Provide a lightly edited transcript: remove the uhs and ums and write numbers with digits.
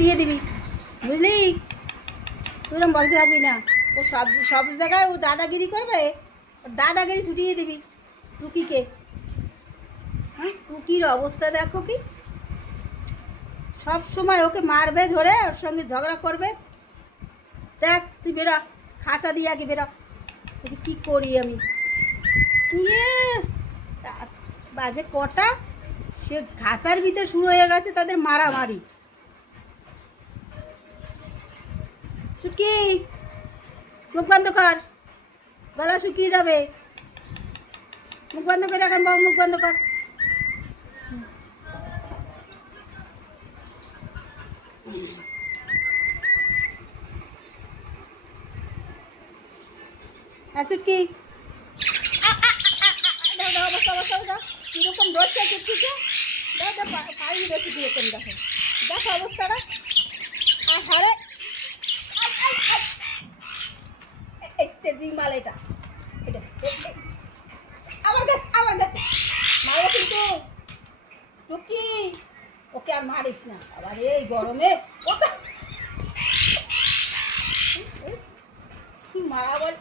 দিয়ে দিবি, বুঝলি? তুই এরকম বলতে থাকবি না। ও সব জায়গায় ও দাদাগিরি করবে, ওর দাদাগিরি ছুটিয়ে দিবি টুকিকে। হ্যাঁ, টুকির অবস্থা দেখো কি, সব সময় ওকে মারবে ধরে, ওর সঙ্গে ঝগড়া করবে। দেখ তুই বেরো, খাঁচা দিয়ে আগে বেরো, তোকে কী করি আমি। ইয়ে বাজে কটা, সে ঘাসার ভিতরে শুরু হয়ে গেছে তাদের মারামারি। ছুটকি, মুখ বন্ধ কর, গলা শুকিয়ে যাবে। মুখ বন্ধ করে এখন বল, মুখ বন্ধ কর। হ্যাঁ ছুটকি, কিরকম ধরছে ছুটকিকে, দেখো পাড়ি ধরছে কিরকম, দেখো দেখো অবস্থাটা। আর হরে একটা দিমাল, এটা এটা আমার কাছে, আমার কাছে মারো কিন্তু টুকি। ওকে আর মারিস না আবার এই গরমে, ওটা কি মারাবার।